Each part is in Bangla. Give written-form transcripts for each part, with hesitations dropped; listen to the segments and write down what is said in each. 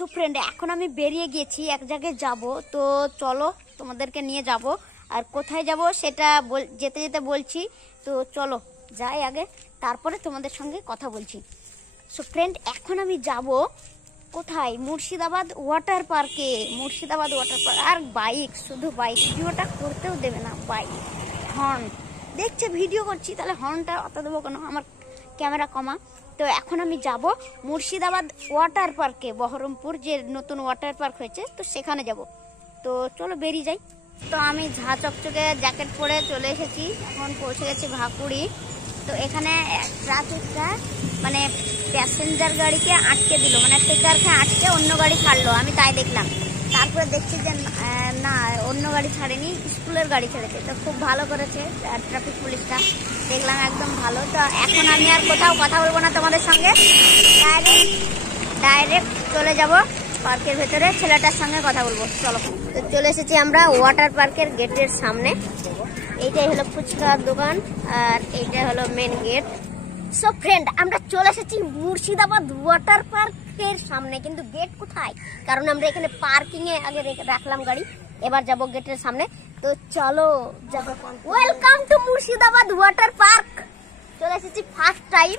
সো ফ্রেন্ড, এখন আমি বেরিয়ে গেছি, এক জায়গায় যাব। তো চলো তোমাদেরকে নিয়ে যাব। আর কোথায় যাব সেটা যেতে যেতে বলছি। তো চলো যাই আগে, তারপরে তোমাদের সঙ্গে কথা বলছি। সো ফ্রেন্ড, এখন আমি যাব কোথায়? মুর্শিদাবাদ ওয়াটার পার্কে। Murshidabad water park. আর বাইক, শুধু বাইক, ভিডিওটা করতেও দেবে না। বাইক হর্ন দেখছে, ভিডিও করছি, তাহলে হর্নটা অত দেবো কেন? আমার ক্যামেরা কমা। তো এখন আমি যাব মুর্শিদাবাদ ওয়াটার পার্কে, বহরমপুর যে নতুন ওয়াটার পার্ক হয়েছে, তো সেখানে যাব। তো চলো বেরিয়ে যাই। তো আমি ঝা চকচকে জ্যাকেট পরে চলে এসেছি, এখন পৌঁছে গেছি ভাকুড়ি। তো এখানে ট্রাফিকটা মানে প্যাসেঞ্জার গাড়িকে আটকে দিল, মানে টেকারকে আটকে অন্য গাড়ি ছাড়লো। আমি তাই দেখলাম। তারপরে দেখছি যে না, অন্য গাড়ি ছাড়েনি, স্কুলের গাড়ি ছেড়েছে। তো খুব ভালো করেছে ট্রাফিক পুলিশটা, দেখলাম একদম ভালো। তো এখন আমি আর কোথাও কথা বলবো না তোমাদের সঙ্গে, ডাইরেক্ট চলে যাব পার্কের ভেতরে, ছেলেটার সঙ্গে কথা বলবো। চলো। তো চলে এসেছি আমরা ওয়াটার পার্কের গেটের সামনে। এইটাই হলো ফুচকার দোকান, আর এইটা হলো মেন গেট। সো ফ্রেন্ড, আমরা চলে এসেছি মুর্শিদাবাদ ওয়াটার পার্কের সামনে, কিন্তু গেট কোথায়? কারণ আমরা এখানে পার্কিং এ আগে রাখলাম গাড়ি, এবার যাব গেটের সামনে। তো চলো যাবো। Welcome to Murshidabad water park. চলে এসেছি ফার্স্ট টাইম।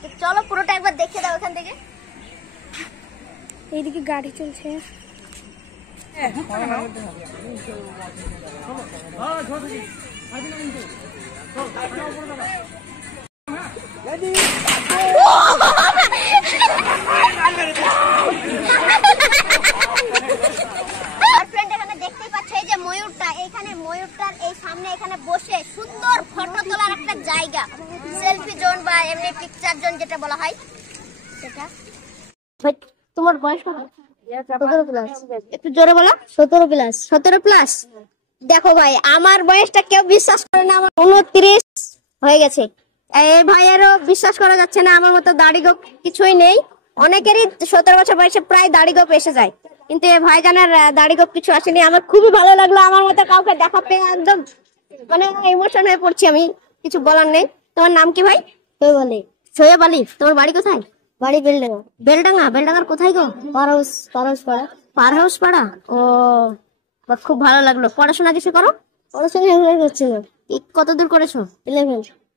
তো চলো পুরোটা একবার দেখে দাও এখান থেকে। এইদিকে গাড়ি চলছে। দেখতেই পাচ্ছ এই যে ময়ূরটা, এখানে ময়ূরটার এই সামনে এখানে বসে সুন্দর ফটো তোলার একটা জায়গা, সেলফি জোন বা এমনি পিকচার জোন যেটা বলা হয় সেটা। তোমার বয়স কত? 17 প্লাস। একটু জোরে বলো। 17 প্লাস। 17 প্লাস। দেখো ভাই, আমার বয়সটা কেউ বিশ্বাস করে না, আমার 29 হয়ে গেছে। এই ভাইয়েরও বিশ্বাস করা যাচ্ছে না, আমার মতো দাড়ি গোপ কিছুই নেই। অনেকেরই 17 বছর বয়সে প্রায় দাড়ি গোপ এসে যায়, কিন্তু এই ভাইজানের দাড়ি গোপ কিছু আসেনি। আমার খুবই ভালো লাগলো, আমার মতো কাউকে দেখা পেয়ে একদম মানে ইমোশন হয়ে পড়ছি আমি, কিছু বলার নেই। তোমার নাম কি ভাই? সোয়েব আলী। তোমার বাড়ি কোথায়? বাড়ি বেলডাঙ্গা। বেলডাঙ্গা? বেলডাঙ্গার কোথায় গো? পারহাউস পাড়া। ও, খুব ভালো লাগলো। পড়াশোনা কিছু করো? পড়াশোনা করছি না। কত দূর করেছো?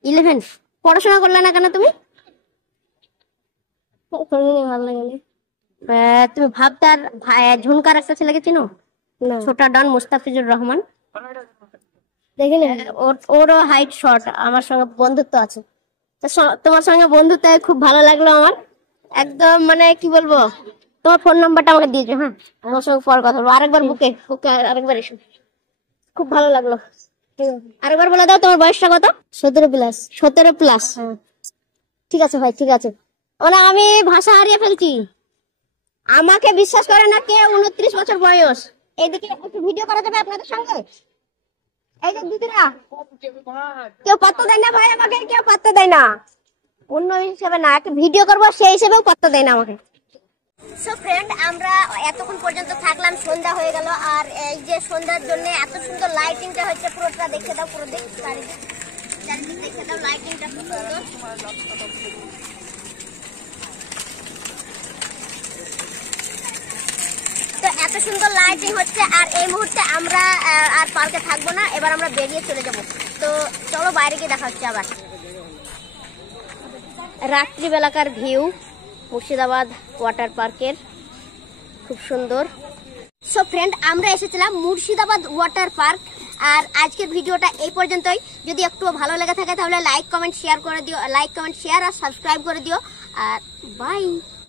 11। পড়াশোনা করলে না কেন তুমি? ভালো লাগে। তুমি ভাবতার ঝুনকার একটা ছেলেকে চিনো? ছোটা ডন, মুস্তাফিজুর রহমান। দেখিনি। ওরও হাইট শর্ট, আমার সঙ্গে বন্ধুত্ব আছে। তোমার সঙ্গে বন্ধুত্ব খুব ভালো লাগলো আমার, একদম মানে কি বলবো। তোমার ফোন নাম্বারটা আমাকে দিয়েছো, হ্যাঁ আমার সঙ্গে পরে কথা বলবো। আরেকবার বুকে আরেকবার এসো, খুব ভালো লাগলো। আরেকবার বলে দাও তোমার বয়সটা কত? 17 প্লাস। 17 প্লাস। ঠিক আছে ভাই, ঠিক আছে। মানে আমি ভাষা হারিয়ে ফেলছি, আমাকে বিশ্বাস করে না কে 29 বছর বয়স। এইদিকে একটু ভিডিও করা যাবে আপনাদের সঙ্গে? এই যে দিদিরা কেউ পাত্তা দেয় না ভাই আমাকে, কেউ পাত্তা দেয় না। অন্য হিসেবে না, একটা ভিডিও করবো সেই হিসেবেও পাত্তা দেয় না আমাকে। সো ফ্রেন্ড, আমরা এতক্ষণ পর্যন্ত থাকলাম, সন্ধ্যা হয়ে গেল। আর এই যে সন্ধ্যার জন্য এত সুন্দর লাইটিংটা হচ্ছে, পুরোটা দেখে দাও, পুরো চারিদিক দেখে দাও, লাইটিংটা খুব সুন্দর। তো এত সুন্দর লাইটিং হচ্ছে। আর এই মুহূর্তে আমরা আর পার্কে থাকবো না, এবার আমরা বেরিয়ে চলে যাব। তো চলো বাইরে গিয়ে দেখা হচ্ছে আবার। রাত্রিবেলাকার ভিউ মুর্শিদাবাদ ওয়াটার পার্কের, খুব সুন্দর। সো ফ্রেন্ড, আমরা এসেছিলাম মুর্শিদাবাদ ওয়াটার পার্ক। আর আজকের ভিডিওটা এই পর্যন্তই। যদি একটু ভালো লেগে থাকে তাহলে লাইক কমেন্ট শেয়ার করে দিও, লাইক কমেন্ট শেয়ার আর সাবস্ক্রাইব করে দিও। আর বাই।